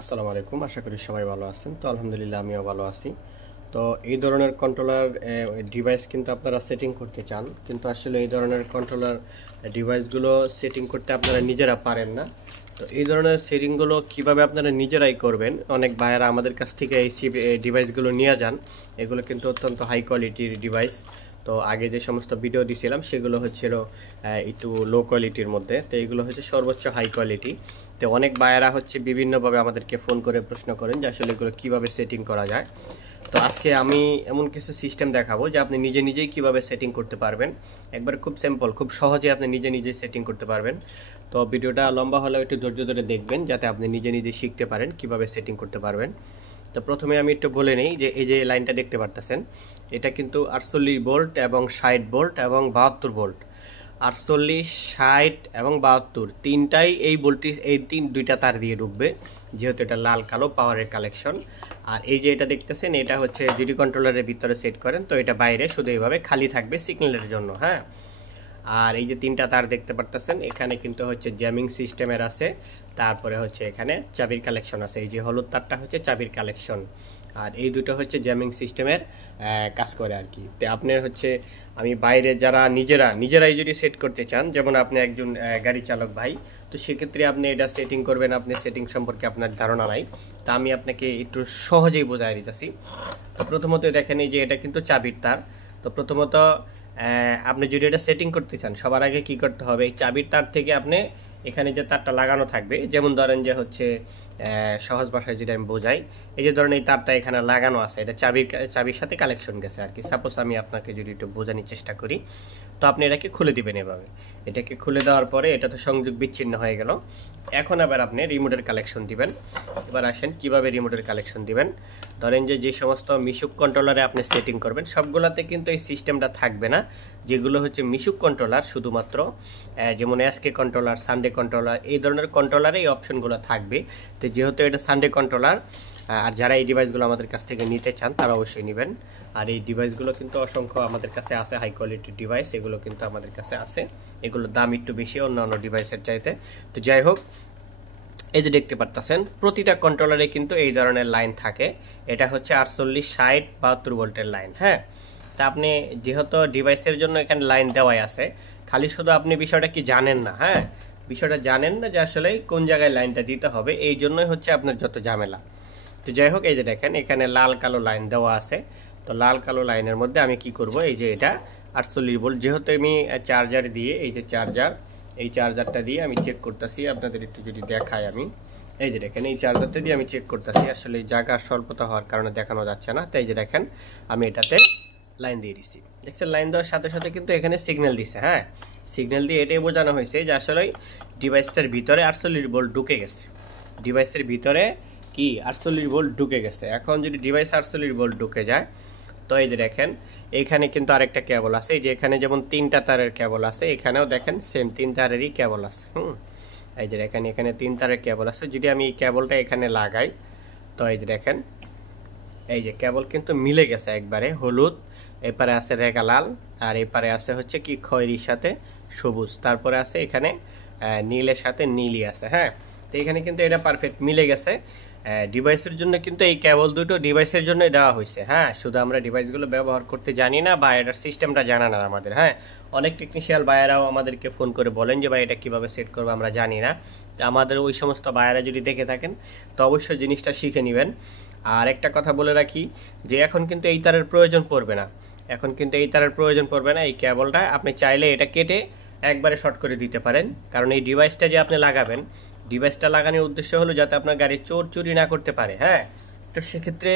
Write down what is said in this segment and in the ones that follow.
আসসালামু আলাইকুম, আশা করি সবাই ভালো আছেন। তো আলহামদুলিল্লাহ আমিও ভালো আছি। তো এই ধরনের কন্ট্রোলার ডিভাইস কিন্তু আপনারা সেটিং করতে চান, কিন্তু আসলে এই ধরনের কন্ট্রোলার ডিভাইসগুলো সেটিং করতে আপনারা নিজেরা পারেন না। তো এই ধরনের সেটিংগুলো কিভাবে আপনারা নিজেরাই করবেন, অনেক ভাইয়েরা আমাদের কাছ থেকে এই ডিভাইসগুলো নিয়ে যান। এগুলো কিন্তু অত্যন্ত হাই কোয়ালিটির ডিভাইস। তো আগে যে সমস্ত ভিডিও দিছিলাম সেগুলো হচ্ছিল একটু লো কোয়ালিটির মধ্যে, তো এইগুলো হচ্ছে সর্বোচ্চ হাই কোয়ালিটি। তো অনেক বায়েরা হচ্ছে বিভিন্নভাবে আমাদেরকে ফোন করে প্রশ্ন করেন যে আসলে এগুলো কীভাবে সেটিং করা যায়। তো আজকে আমি এমন কিছু সিস্টেম দেখাবো যে আপনি নিজে নিজেই কীভাবে সেটিং করতে পারবেন। একবার খুব সিম্পল, খুব সহজে আপনি নিজে নিজেই সেটিং করতে পারবেন। তো ভিডিওটা লম্বা হলেও একটু ধৈর্য ধরে দেখবেন যাতে আপনি নিজে নিজে শিখতে পারেন কীভাবে সেটিং করতে পারবেন। তো প্রথমে আমি একটু বলে নেই যে এই যে লাইনটা দেখতে পারতেছেন, এটা কিন্তু 48 ভোল্ট এবং 60 ভোল্ট এবং 72 ভোল্ট। 48, 60 এবং 72 তিনটাই এই ভোল্টেজ, এই দুইটা তার দিয়ে ঢুকবে, যেহেতু এটা লাল কালো পাওয়ারের কালেকশন। আর এই যে এটা দেখতেছেন, এটা হচ্ছে যদি কন্ট্রোলারের ভিতরে সেট করেন তো এটা বাইরে শুধু এইভাবে খালি থাকবে সিগন্যালের জন্য। হ্যাঁ, আর এই যে তিনটা তার দেখতে পারতেছেন, এখানে কিন্তু হচ্ছে জ্যামিং সিস্টেমের আছে, তারপরে হচ্ছে এখানে চাবির কালেকশন আছে। এই যে হলুদ তারটা হচ্ছে চাবির কালেকশন, আর এই দুটো হচ্ছে জ্যামিং সিস্টেমের কাজ করে আর কি। তো আপনার হচ্ছে আমি বাইরে যারা নিজেরাই যদি সেট করতে চান, যেমন আপনি একজন গাড়ি চালক ভাই, তো সেক্ষেত্রে আপনি এটা সেটিং করবেন, আপনি সেটিং সম্পর্কে আপনার ধারণা নাই, তা আমি আপনাকে একটু সহজেই বোঝাই দিতেছি। তো প্রথমত দেখেন এই যে এটা কিন্তু চাবির তার। তো প্রথমত আপনি যদি এটা সেটিং করতে চান, সবার আগে কি করতে হবে, এই চাবির তার থেকে আপনি এখানে যে তারটা লাগানো থাকবে, যেমন ধরেন যে হচ্ছে সহজ ভাষায় যেটা আমি বোঝাই, এই যে ধরেন এই তারটা এখানে লাগানো আছে, এটা চাবির সাথে কালেকশন গেছে আর কি। সাপোজ আমি আপনাকে যদি একটু বোঝানোর চেষ্টা করি, তো আপনি এটাকে খুলে দিবেন এভাবে। এটাকে খুলে দেওয়ার পরে এটা তো সংযোগ বিচ্ছিন্ন হয়ে গেল। এখন আবার আপনি রিমোটের কালেকশন দিবেন। এবার আসেন কিভাবে রিমোটের কালেকশন দিবেন। ধরেন যে সমস্ত মিশুক কন্ট্রোলারে আপনি সেটিং করবেন, সবগুলোতে কিন্তু এই সিস্টেমটা থাকবে না। যেগুলো হচ্ছে মিশুক কন্ট্রোলার, শুধুমাত্র যেমন এসকে কন্ট্রোলার, সানডে কন্ট্রোলার, এই ধরনের কন্ট্রোলারে এই অপশনগুলো থাকবে। তো যেহেতু এটা সানডে কন্ট্রোলার, আর যারা এই ডিভাইসগুলো আমাদের কাছ থেকে নিতে চান তারা অবশ্যই নেবেন। আর এই ডিভাইসগুলো কিন্তু অসংখ্য আমাদের কাছে আছে, হাই কোয়ালিটির ডিভাইস এগুলো কিন্তু আমাদের কাছে আছে। এগুলোর দাম একটু বেশি অন্যান্য ডিভাইসের চাইতে। তো যাই হোক, এই যে দেখতে পারতেছেন প্রতিটা কন্ট্রোলারে কিন্তু এই ধরনের লাইন থাকে। এটা হচ্ছে 48, 60, 72 ভোল্টের লাইন। হ্যাঁ, তা আপনি যেহেতু ডিভাইসের জন্য এখানে লাইন দেওয়াই আছে, খালি শুধু আপনি বিষয়টা কি জানেন না। হ্যাঁ, বিষয়টা জানেন না যে আসলে কোন জায়গায় লাইনটা দিতে হবে, এই জন্যই হচ্ছে আপনার যত ঝামেলা। তো যাই হোক, এই যে দেখেন এখানে লাল কালো লাইন দেওয়া আছে। তো লাল কালো লাইনের মধ্যে আমি কি করব, এই যে এটা 48 ভোল্ট, যেহেতু আমি চার্জার দিয়ে, এই যে এই চার্জারটা দিয়ে আমি চেক করতেছি, আপনাদের একটু যদি দেখাই আমি, এই যে দেখেন এই চার্জারটা দিয়ে আমি চেক করতেছি। আসলে জায়গার স্বল্পতা হওয়ার কারণে দেখানো যাচ্ছে না। তো এই যে দেখেন আমি এটাতে লাইন দিয়ে দিচ্ছি, দেখছেন লাইন দেওয়ার সাথে সাথে কিন্তু এখানে সিগন্যাল দিছে। হ্যাঁ, সিগন্যাল দিয়ে এটাই বোঝানো হয়েছে যে আসলে ডিভাইসটার ভিতরে 48 ভোল্ট ঢুকে গেছে। ডিভাইসের ভিতরে কি 48 ভোল্ট ঢুকে গেছে। এখন যদি ডিভাইস 48 ভোল্ট ঢুকে যায়, তো এই যে দেখেন এইখানে কিন্তু আরেকটা কেবল আছে। এই যে এখানে যেমন তিনটা তারের কেবল আছে, এখানেও দেখেন সেম তিন তারেরই কেবল আছে। এই যে দেখেন এখানে তিন তারের কেবল আছে। যদি আমি এই কেবলটা এখানে লাগাই, তো এই যে দেখেন এই যে কেবল কিন্তু মিলে গেছে একবারে, হলুদ এপারে আছে রেগা লাল, আর এপারে আছে হচ্ছে কি খয়েরির সাথে সবুজ, তারপরে আছে এখানে নীলের সাথে নীলই আছে। হ্যাঁ, তো এখানে কিন্তু এটা পারফেক্ট মিলে গেছে। ডিভাইসের জন্য কিন্তু এই কেবল দুটো ডিভাইসের জন্যই দেওয়া হয়েছে। হ্যাঁ, শুধু আমরা ডিভাইসগুলো ব্যবহার করতে জানি না বা এটার সিস্টেমটা জানা না আমাদের। হ্যাঁ, অনেক টেকনিশিয়াল বায়ারাও আমাদেরকে ফোন করে বলেন যে ভাই এটা কীভাবে সেট করবো আমরা জানি না। তো আমাদের ওই সমস্ত বায়ারা যদি দেখে থাকেন তো অবশ্যই জিনিসটা শিখে নেবেন। আর একটা কথা বলে রাখি যে এখন কিন্তু এই তারের প্রয়োজন পড়বে না, এখন কিন্তু এই তারের প্রয়োজন পড়বে না। এই কেবলটা আপনি চাইলে এটা কেটে একবারে শর্ট করে দিতে পারেন, কারণ এই ডিভাইসটা যে আপনি লাগাবেন, ডিভাইসটা লাগানোর উদ্দেশ্য হলো যাতে আপনার গাড়ি চোর চুরি না করতে পারে। হ্যাঁ, তো সেক্ষেত্রে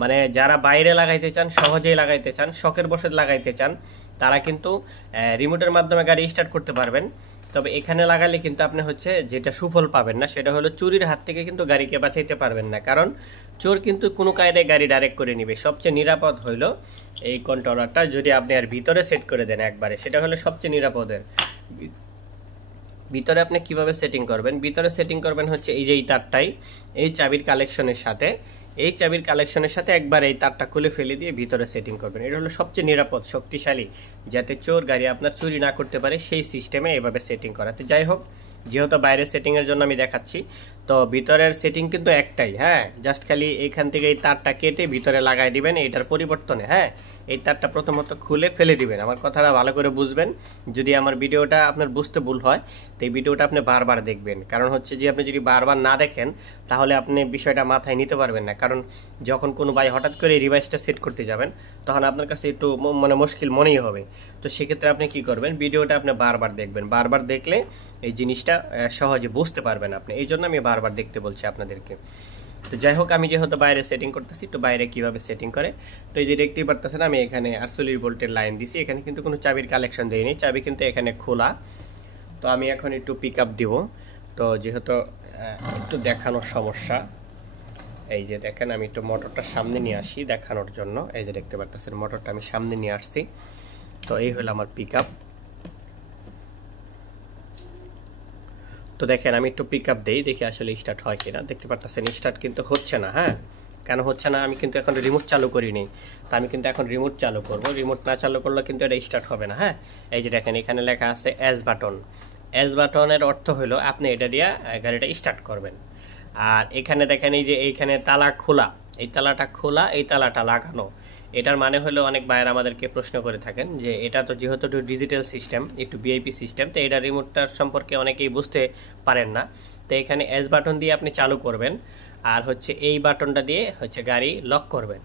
মানে যারা বাইরে লাগাইতে চান, সহজেই লাগাইতে চান, শখের বসে লাগাইতে চান, তারা কিন্তু রিমোটের মাধ্যমে গাড়ি স্টার্ট করতে পারবেন। তবে এখানে লাগালে কিন্তু আপনি হচ্ছে যেটা সুফল পাবেন না, সেটা হলো চুরির হাত থেকে কিন্তু গাড়িকে বাঁচাইতে পারবেন না, কারণ চোর কিন্তু কোনো কায়দায় গাড়ি ডাইরেক্ট করে নিবে। সবচেয়ে নিরাপদ হইল এই কন্ট্রোলারটা যদি আপনি আর ভিতরে সেট করে দেন একবারে, সেটা হলো সবচেয়ে নিরাপদের। ভিতরে আপনি কিভাবে সেটিং করবেন, ভিতরে সেটিং করবেন হচ্ছে এই যে এই তারটাই এই চাবির কালেকশনের সাথে, এই চাবির কালেকশনের সাথে একবার এই তারটা খুলে ফেলে দিয়ে ভিতরে সেটিং করবেন। এটা হলো সবচেয়ে নিরাপদ, শক্তিশালী, যাতে চোর গাড়ি আপনার চুরি না করতে পারে সেই সিস্টেমে এভাবে সেটিং করাতে। যাই হোক, যেহেতু বাইরে সেটিংয়ের জন্য আমি দেখাচ্ছি, তো ভিতরের সেটিং কিন্তু একটাই, হ্যাঁ, জাস্ট খালি এইখান থেকে এই তারটা কেটে ভিতরে লাগাই দিবেন এইটার পরিবর্তনে। হ্যাঁ, এই তারটা প্রথমত খুলে ফেলে দিবেন। আমার কথাটা ভালো করে বুঝবেন। যদি আমার ভিডিওটা আপনার বুঝতে ভুল হয় তো এই ভিডিওটা আপনি বারবার দেখবেন। কারণ হচ্ছে যে আপনি যদি বারবার না দেখেন তাহলে আপনি বিষয়টা মাথায় নিতে পারবেন না। কারণ যখন কোনো ভাই হঠাৎ করে রিভাইসটা সেট করতে যাবেন তখন আপনার কাছে একটু মানে মুশকিল মনেই হবে। তো সেক্ষেত্রে আপনি কি করবেন, ভিডিওটা আপনি বারবার দেখবেন। বারবার দেখলে এই জিনিসটা সহজে বুঝতে পারবেন আপনি। এই জন্য আমি বারবার দেখতে বলছি আপনাদেরকে। তো যাই হোক, আমি যেহেতু বাইরে সেটিং করতেছি, তো বাইরে কিভাবে সেটিং করে, তো এই যে দেখতেই পারতেছেন আমি এখানে 48 ভোল্টের লাইন দিছি। এখানে কিন্তু কোনো চাবির কালেকশন দেইনি, চাবি কিন্তু এখানে খোলা। তো আমি এখন একটু পিক আপ দিব। তো যেহেতু একটু দেখানোর সমস্যা, এই যে দেখেন আমি একটু মোটরটা সামনে নিয়ে আসি দেখানোর জন্য। এই যে দেখতে পারতেছেন মোটরটা আমি সামনে নিয়ে আসছি। তো এই হলো আমার পিক আপ। তো দেখেন আমি একটু পিক আপ দিই, দেখি আসলে স্টার্ট হয় কিনা। দেখতে পারতেছেন স্টার্ট কিন্তু হচ্ছে না। হ্যাঁ, কেন হচ্ছে না, আমি কিন্তু এখন রিমোট চালু করিনি। তো আমি কিন্তু এখন রিমোট চালু করব। রিমোট না চালু করলে কিন্তু এটা স্টার্ট হবে না। হ্যাঁ, এই যে দেখেন এখানে লেখা আছে এস বাটন। এস বাটনের অর্থ হলো আপনি এটা দিয়ে গাড়িটা স্টার্ট করবেন। আর এখানে দেখেন এই যে এইখানে তালা খোলা, এই তালাটা খোলা, এই তালাটা লাগানো। এটার মানে হলো অনেক ভাইয়ের আমাদেরকে প্রশ্ন করে থাকেন যে এটা তো যেহেতু একটু ডিজিটাল সিস্টেম, একটু ভিআইপি সিস্টেম, তো এটা রিমোটটার সম্পর্কে অনেকেই বুঝতে পারেন না। তো এখানে এস বাটন দিয়ে আপনি চালু করবেন, আর হচ্ছে এই বাটনটা দিয়ে হচ্ছে গাড়ি লক করবেন।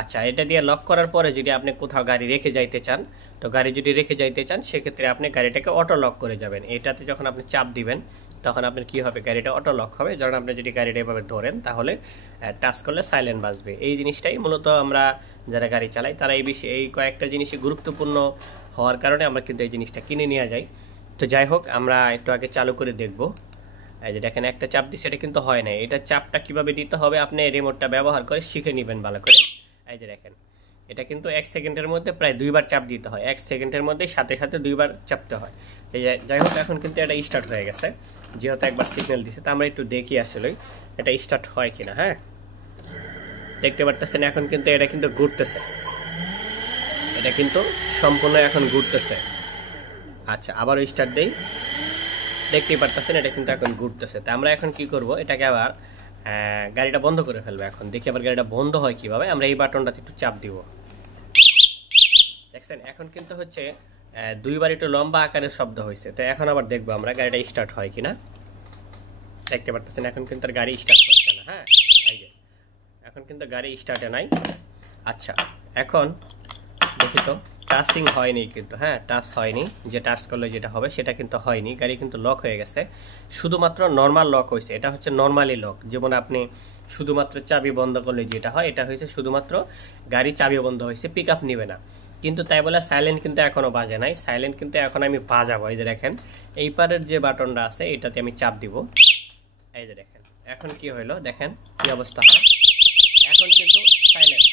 আচ্ছা, এটা দিয়ে লক করার পরে যদি আপনি কোথাও গাড়ি রেখে যাইতে চান, তো গাড়ি যদি রেখে যাইতে চান সেক্ষেত্রে আপনি গাড়িটাকে অটো লক করে যাবেন। এটাতে যখন আপনি চাপ দিবেন তখন আপনার কি হবে, গাড়িটা অটো লক হবে। যখন আপনি যদি গাড়িটা এভাবে ধরেন তাহলে টাচ করলে সাইলেন্ট বাজবে। এই জিনিসটাই মূলত আমরা যারা গাড়ি চালাই তারা এই কয়েকটা জিনিসই গুরুত্বপূর্ণ হওয়ার কারণে আমরা কিন্তু এই জিনিসটা কিনে নিয়ে যাই। তো যাই হোক, আমরা একটু আগে চালু করে দেখব। এই যে দেখেন একটা চাপ দিচ্ছে, এটা কিন্তু হয় না। এটা চাপটা কিভাবে দিতে হবে আপনি রিমোটটা ব্যবহার করে শিখে নেবেন ভালো করে। এই যে দেখেন এটা কিন্তু 1 সেকেন্ডের মধ্যে প্রায় 2বার চাপ দিতে হয়। 1 সেকেন্ডের মধ্যে সাথে সাথে 2বার চাপতে হয়। যাই হোক, এখন কিন্তু এটা স্টার্ট হয়ে গেছে যেহেতু একবার সিগন্যাল দিছে। তো আমরা একটু দেখি আসলে এটা স্টার্ট হয় কিনা। হ্যাঁ, দেখতে পারতেছেন এখন কিন্তু এটা কিন্তু ঘুরতেছে, এটা কিন্তু সম্পূর্ণ এখন ঘুরতেছে। আচ্ছা, আবারও স্টার্ট দেই, দেখতেই পারতেছেন এটা কিন্তু এখন ঘুরতেছে। তো আমরা এখন কি করব, এটাকে আবার গাড়িটা বন্ধ করে ফেলবো। এখন দেখি আবার গাড়িটা বন্ধ হয় কিভাবে। আমরা এই বাটনটাতে একটু চাপ দিব, দেখছেন এখন কিন্তু হচ্ছে 2বার একটু লম্বা আকারের শব্দ হয়েছে। তো এখন আবার দেখবো আমরা গাড়িটা স্টার্ট হয় কিনা। দেখতে পারতেছেন এখন কিন্তু আর গাড়ি স্টার্ট হচ্ছে না। হ্যাঁ, এই যে এখন কিন্তু গাড়ি স্টার্টে নাই। আচ্ছা, এখন দেখি তো টাচিং হয়নি কিন্তু। হ্যাঁ, টাচ হয়নি, যে টাচ করলে যেটা হবে সেটা কিন্তু হয়নি। গাড়ি কিন্তু লক হয়ে গেছে, শুধুমাত্র নর্মাল লক হয়েছে। এটা হচ্ছে নর্মালি লক, যেমন আপনি শুধুমাত্র চাবি বন্ধ করলে যেটা হয়, এটা হয়েছে শুধুমাত্র গাড়ি চাবি বন্ধ হয়েছে, পিক আপ নেবে না। কিন্তু তাই বলে সাইলেন্ট কিন্তু এখনো বাজে নাই। সাইলেন্ট কিন্তু এখন আমি বাজাবো। এই যে দেখেন এই পারের যে বাটনটা আছে এটাতে আমি চাপ দিব। এই যে দেখেন এখন কি হইলো, দেখেন কি অবস্থা হয়। এখন কিন্তু সাইলেন্ট,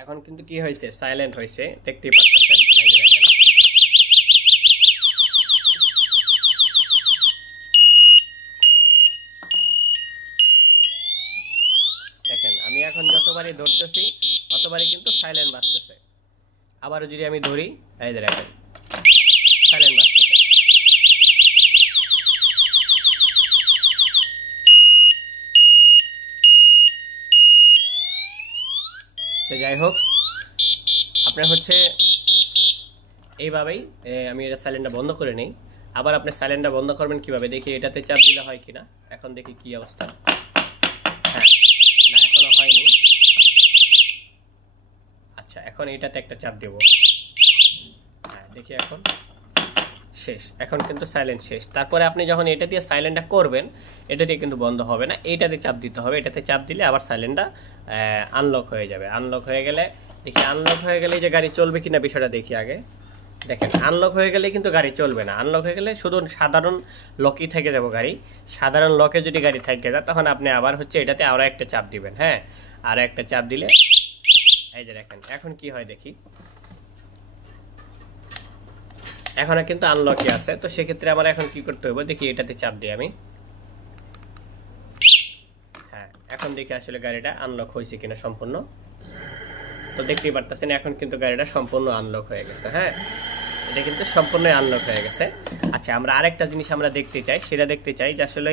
এখন কিন্তু কি হয়েছে, সাইলেন্ট হয়েছে, দেখতেই পাচ্ছেন। এই যে দেখেন দেখেন আমি এখন যতবারই ধরতেছি ততবারই কিন্তু সাইলেন্ট বাজতেছে। আবারও যদি আমি ধরি, এই যে দেখেন সাইলেন্ট বাজতেছে। তো যাই হোক, আপনার হচ্ছে এইভাবেই আমি এটা সাইলেন্টটা বন্ধ করে নেই। আবার আপনি সাইলেন্টটা বন্ধ করবেন কিভাবে, দেখি এটাতে চাপ দিলে হয় কিনা। এখন দেখি কি অবস্থা। হ্যাঁ, না এখনো হয়নি। আচ্ছা, এখন এটাতে একটা চাপ দেব। হ্যাঁ, দেখি এখন শেষ। এখন কিন্তু সাইলেন্ট শেষ। তারপরে আপনি যখন এটা দিয়ে সাইলেন্টটা করবেন এটা দিয়ে কিন্তু বন্ধ হবে না, এটাতে চাপ দিতে হবে। এটাতে চাপ দিলে আবার সাইলেন্টটা আনলক হয়ে যাবে। আনলক হয়ে গেলে দেখি, আনলক হয়ে গেলে যে গাড়ি চলবে কিনা বিষয়টা দেখি আগে। দেখেন আনলক হয়ে গেলে কিন্তু গাড়ি চলবে না। আনলক হয়ে গেলে শুধু সাধারণ লকই থেকে যাবো গাড়ি। সাধারণ লকে যদি গাড়ি থেকে যায় তখন আপনি আবার হচ্ছে এটাতে আরও একটা চাপ দিবেন। হ্যাঁ, আর একটা চাপ দিলে এই যে দেখেন এখন কি হয় দেখি। এখনো কিন্তু আনলকই আছে। তো সেক্ষেত্রে আমার এখন কি করতে হবে দেখি, এটাতে চাপ দিই আমি। হ্যাঁ, এখন দেখি আসলে গাড়িটা আনলক হয়েছে কিনা সম্পূর্ণ। তো দেখতেই পারতেছেন এখন কিন্তু গাড়িটা সম্পূর্ণ আনলক হয়ে গেছে। হ্যাঁ, এটা কিন্তু সম্পূর্ণ আনলক হয়ে গেছে। আচ্ছা, আমরা আরেকটা জিনিস আমরা দেখতে চাই, সেটা দেখতে চাই যে আসলে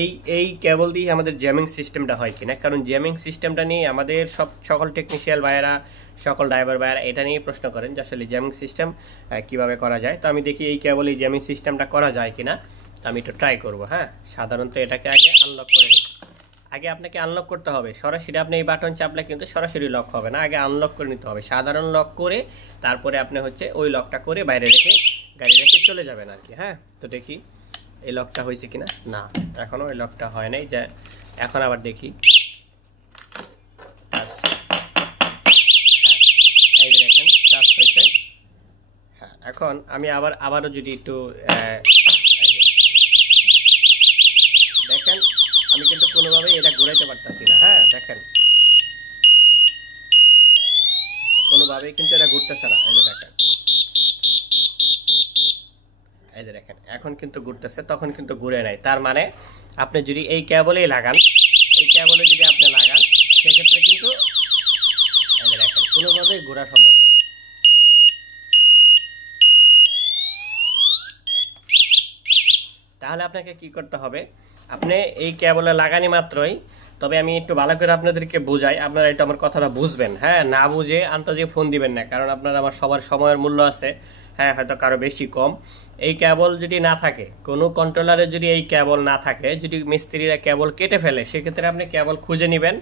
এই এই কেবল দিয়ে আমাদের জ্যামিং সিস্টেমটা হয় কিনা, কারণ জ্যামিং সিস্টেমটা নিয়ে আমাদের সকল টেকনিশিয়াল ভাইয়েরা, সকল ড্রাইভার ভাইয়েরা এটা নিয়ে প্রশ্ন করেন যে আসলে জ্যামিং সিস্টেম কিভাবে করা যায়। তো আমি দেখি এই কেবল এই জ্যামিং সিস্টেমটা করা যায় কিনা, আমি একটু ট্রাই করব। হ্যাঁ, সাধারণত এটাকে আগে আনলক করে নিই। আগে আপনাকে আনলক করতে হবে, সরাসরি আপনি এই বাটন চাপলে কিন্তু সরাসরি লক হবে না, আগে আনলক করে নিতে হবে। সাধারণ লক করে তারপরে আপনি হচ্ছে ওই লকটা করে বাইরে রেখে গাড়ি রেখে চলে যাবেন আর কি। হ্যাঁ, তো দেখি এই লকটা হয়েছে কিনা। না, এখনো এই লকটা হয় নাই। যে এখন আবার দেখি, হ্যাঁ এই যে দেখেন টাচ হয়েছে। হ্যাঁ, এখন আমি আবারও যদি একটু দেখেন, আমি কিন্তু কোনোভাবেই এটা ঘুরাইতে পারতাছি না। হ্যাঁ দেখেন, কোনোভাবেই কিন্তু এটা ঘুরতেছে না। এই যে দেখেন, এই যে দেখেন এখন কিন্তু ঘুরতেছে, তখন কিন্তু ঘুরে নাই। তার মানে আপনি যদি এই কেবলেই লাগান, এই কেবলে যদি আপনি লাগান, সেক্ষেত্রে কিন্তু এই যে দেখেন কোনোভাবেই ঘোরা সম্ভব না। তাহলে আপনাকে কি করতে হবে, আপনি এই কেবলে লাগানি মাত্রই, তবে আমি একটু ভালো করে আপনাদেরকে বুঝাই, আপনারা এটা আমার কথাটা বুঝবেন। হ্যাঁ, না বুঝে আন্তাজে ফোন দিবেন না, কারণ আপনার আমার সবার সময়ের মূল্য আছে। হ্যাঁ, হয়তো কারো বেশি কম। এই কেবল যদি না থাকে, কোনো কন্ট্রোলারে যদি এই কেবল না থাকে, যদি মিস্ত্রিরা কেবল কেটে ফেলে, সেক্ষেত্রে আপনি কেবল খুঁজে নেবেন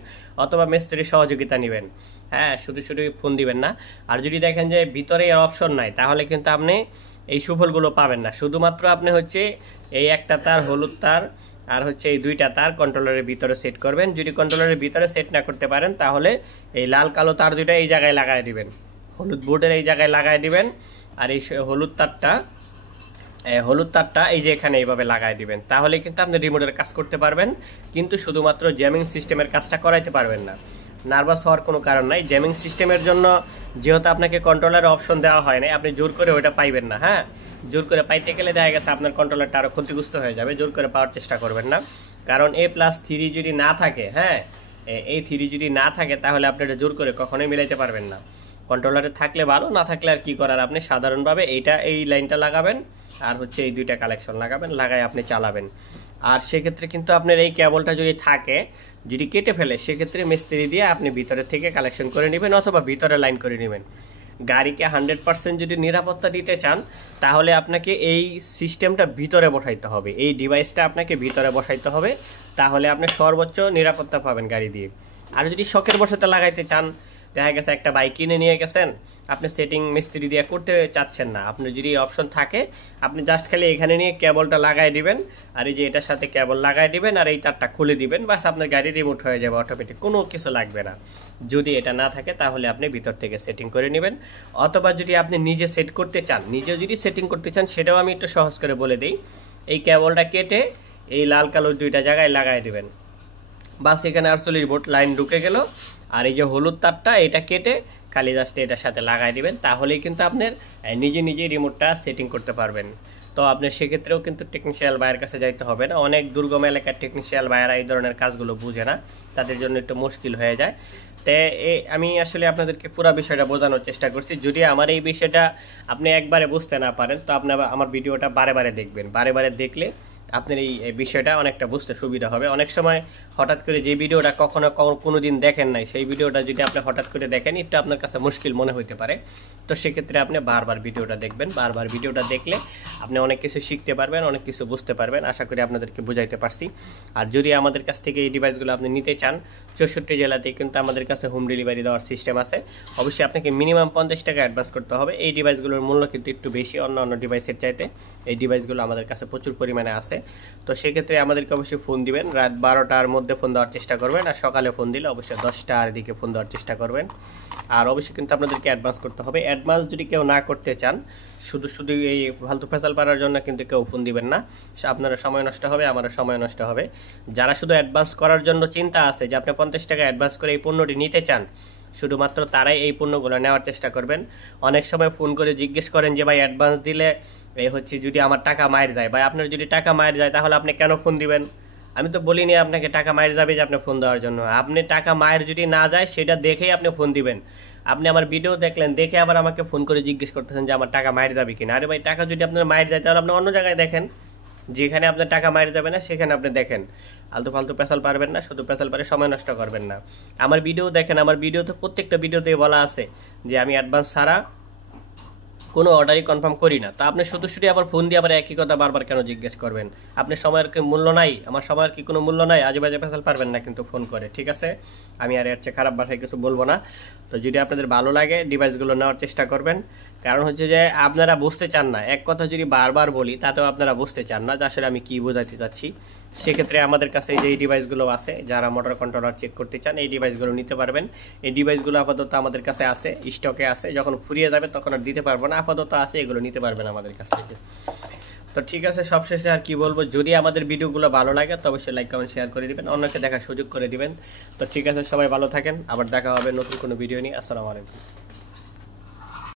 অথবা মিস্ত্রির সহযোগিতা নেবেন। হ্যাঁ, শুধু শুধু ফোন দিবেন না। আর যদি দেখেন যে ভিতরে এর অপশন নাই, তাহলে কিন্তু আপনি এই সুফলগুলো পাবেন না। শুধুমাত্র আপনি হচ্ছে এই একটা তার, হলুদ তার, আর হচ্ছে এই দুইটা তার কন্ট্রোলারের ভিতরে সেট করবেন। যদি কন্ট্রোলারের ভিতরে সেট না করতে পারেন, তাহলে এই লাল কালো তার দুইটা এই জায়গায় লাগাই দিবেন, হলুদ বোর্ডের এই জায়গায় লাগাই দিবেন। আর এই হলুদ তারটা এই যে এখানে এইভাবে লাগাই দিবেন। তাহলে কিন্তু আপনি রিমোটের কাজ করতে পারবেন, কিন্তু শুধুমাত্র জ্যামিং সিস্টেমের কাজটা করাইতে পারবেন না। নার্ভাস হওয়ার কোনো কারণ নাই। জ্যামিং সিস্টেমের জন্য যেহেতু আপনাকে কন্ট্রোলারের অপশন দেওয়া হয় না, আপনি জোর করে ওইটা পাইবেন না। হ্যাঁ, জোর করে পাইতে গেলে দেখা গেছে আপনার কন্ট্রোলারটা আরও ক্ষতিগ্রস্ত হয়ে যাবে। জোর করে পাওয়ার চেষ্টা করবেন না, কারণ A+3 যদি না থাকে, হ্যাঁ এই 3 যদি না থাকে, তাহলে আপনি এটা জোর করে কখনোই মিলাইতে পারবেন না। কন্ট্রোলারে থাকলে ভালো, না থাকলে আর কি করার, আপনি সাধারণভাবে এই লাইনটা লাগাবেন, আর হচ্ছে এই দুইটা কালেকশন লাগাবেন, লাগাই আপনি চালাবেন। আর সেক্ষেত্রে কিন্তু আপনার এই কেবলটা যদি থাকে, যদি কেটে ফেলে, সেক্ষেত্রে মিস্ত্রি দিয়ে আপনি ভিতরে থেকে কালেকশন করে নেবেন অথবা ভিতরে লাইন করে নেবেন। গাড়িকে 100% যদি নিরাপত্তা দিতে চান, তাহলে আপনাকে এই সিস্টেমটা ভিতরে বসাইতে হবে, এই ডিভাইসটা আপনাকে ভিতরে বসাইতে হবে, তাহলে আপনি সর্বোচ্চ নিরাপত্তা পাবেন গাড়ি দিয়ে। আর যদি শখের বশতে লাগাইতে চান, দেখা গেছে একটা বাইক কিনে নিয়ে গেছেন, আপনি সেটিং মিস্ত্রি দিয়ে করতে চাচ্ছেন না, আপনি যদি অপশন থাকে, আপনি জাস্ট খালি এখানে নিয়ে কেবলটা লাগাই দিবেন, আর এই যে এটার সাথে কেবল লাগাই দিবেন, আর এই তারটা খুলে দিবেন, বাস আপনার গাড়ি রিমোট হয়ে যাবে অটোমেটিক, কোনো কিছু লাগবে না। যদি এটা না থাকে, তাহলে আপনি ভিতর থেকে সেটিং করে নেবেন। অথবা যদি আপনি নিজে সেট করতে চান, নিজে যদি সেটিং করতে চান, সেটাও আমি একটু সহজ করে বলে দিই। এই কেবলটা কেটে এই লাল কালো দুইটা জায়গায় লাগাই দিবেন, বাস এখানে 48 ভোল্ট লাইন ঢুকে গেল। আর এই যে হলুদ তারটা, এটা কেটে খালি জাস্ট এটার সাথে লাগাই দিবেন, তাহলেই কিন্তু আপনার নিজেই রিমোটটা সেটিং করতে পারবেন। তো আপনার সেক্ষেত্রেও কিন্তু টেকনিশিয়াল ভাইয়ের কাছে যাইতে হবে না। অনেক দুর্গম এলাকার টেকনিশিয়াল ভাইয়েরা এই ধরনের কাজগুলো বুঝে না, তাদের জন্য একটু মুশকিল হয়ে যায়। তো আমি আসলে আপনাদেরকে পুরো বিষয়টা বোঝানোর চেষ্টা করছি। যদি আমার এই বিষয়টা আপনি একবারে বুঝতে না পারেন, তো আপনি আমার ভিডিওটা বারে দেখবেন। বারে দেখলে আপনার এই বিষয়টা অনেকটা বুঝতে সুবিধা হবে। অনেক সময় হঠাৎ করে যে ভিডিওটা কোনো দিন দেখেন নাই, সেই ভিডিওটা যদি আপনি হঠাৎ করে দেখেন, একটু আপনার কাছে মুশকিল মনে হইতে পারে। তো সেক্ষেত্রে আপনি বারবার ভিডিওটা দেখবেন। বারবার ভিডিওটা দেখলে আপনি অনেক কিছু শিখতে পারবেন, অনেক কিছু বুঝতে পারবেন। আশা করি আপনাদেরকে বুঝাইতে পারছি। আর যদি আমাদের কাছ থেকে এই ডিভাইসগুলো আপনি নিতে চান, 64 জেলাতেই কিন্তু আমাদের কাছে হোম ডেলিভারি দেওয়ার সিস্টেম আছে। অবশ্যই আপনাকে মিনিমাম 50 টাকা অ্যাডভান্স করতে হবে। এই ডিভাইসগুলোর মূল্য কিন্তু একটু বেশি অন্য ডিভাইসের চাইতে। এই ডিভাইসগুলো আমাদের কাছে প্রচুর পরিমাণে আছে। তো সেক্ষেত্রে আমাদেরকে অবশ্যই ফোন দিবেন, রাত 12টার মধ্যে ফোন দেওয়ার চেষ্টা করবেন। আর সকালে ফোন দিলে অবশ্যই 10টার দিকে ফোন দেওয়ার চেষ্টা করবেন। আর অবশ্যই কিন্তু আপনাদেরকে অ্যাডভান্স করতে হবে। অ্যাডভান্স যদি কেউ না করতে চান, শুধু এই ফালতু ফেসাল পারার জন্য কিন্তু কেউ ফোন দিবেন না। আপনারা সময় নষ্ট হবে, আমারও সময় নষ্ট হবে। যারা শুধু অ্যাডভান্স করার জন্য চিন্তা আছে যে আপনি 50 টাকা অ্যাডভান্স করে এই পণ্যটি নিতে চান, শুধুমাত্র তারাই এই পণ্যগুলো নেওয়ার চেষ্টা করবেন। অনেক সময় ফোন করে জিজ্ঞেস করেন যে ভাই অ্যাডভান্স দিলে এই হচ্ছে যদি আমার টাকা মায়ের যায়, ভাই আপনার যদি টাকা মায়ের যায়, তাহলে আপনি কেন ফোন দিবেন? আমি তো বলিনি আপনাকে টাকা মায়ের যাবে যে আপনি ফোন দেওয়ার জন্য। আপনি টাকা মায়ের যদি না যায়, সেটা দেখেই আপনি ফোন দিবেন। আপনি আমার ভিডিও দেখলেন, দেখে আবার আমাকে ফোন করে জিজ্ঞেস করতেছেন যে আমার টাকা মায়ের যাবে কিনা। আরে ভাই, টাকা যদি আপনার মায়ের যায়, তাহলে আপনি অন্য জায়গায় দেখেন। যেখানে আপনার টাকা মারি যাবে না সেখানে আপনি দেখেন, আলতু ফালতু পেশাল পারবেন না, শুধু পেশাল পারে সময় নষ্ট করবেন না। আমার ভিডিও দেখেন, আমার ভিডিওতে প্রত্যেকটা ভিডিওতে বলা আছে যে আমি অ্যাডভান্স ছাড়া কোনো অর্ডারই কনফার্ম করি না। তা আপনি শুধু শুধু আবার ফোন দিয়ে আবার একই কথা বারবার কেন জিজ্ঞেস করবেন? আপনার সময়ের কি মূল্য নাই? আমার সময়ের কি কোনো মূল্য নাই? আজেবাজে পেশাল পারবেন না কিন্তু ফোন করে, ঠিক আছে? আমি আর এর চেয়ে খারাপ ভাষায় কিছু বলবো না। তো যদি আপনাদের ভালো লাগে ডিভাইসগুলো নেওয়ার চেষ্টা করবেন, কারণ হচ্ছে যে আপনারা বুঝতে চান না, এক কথা যদি বারবার বলি তাতেও আপনারা বুঝতে চান না যে আসলে আমি কি বোঝাতে চাচ্ছি। সেক্ষেত্রে আমাদের কাছে যে এই ডিভাইসগুলো আছে, যারা মোটর কন্ট্রোলার চেক করতে চান এই ডিভাইসগুলো নিতে পারবেন। এই ডিভাইসগুলো আপাতত আমাদের কাছে আছে, স্টকে আছে, যখন ফুরিয়ে যাবে তখন আর দিতে পারবো না, আপাতত আছে, এগুলো নিতে পারবেন আমাদের কাছ থেকে। তো ঠিক আছে, সবশেষে আর কি বলবো, যদি আমাদের ভিডিওগুলো ভালো লাগে তো অবশ্যই লাইক কমেন্ট শেয়ার করে দিবেন, অন্যকে দেখার সুযোগ করে দিবেন। তো ঠিক আছে, সবাই ভালো থাকেন, আবার দেখা হবে নতুন কোনো ভিডিও নিয়ে। আসসালামু আলাইকুম।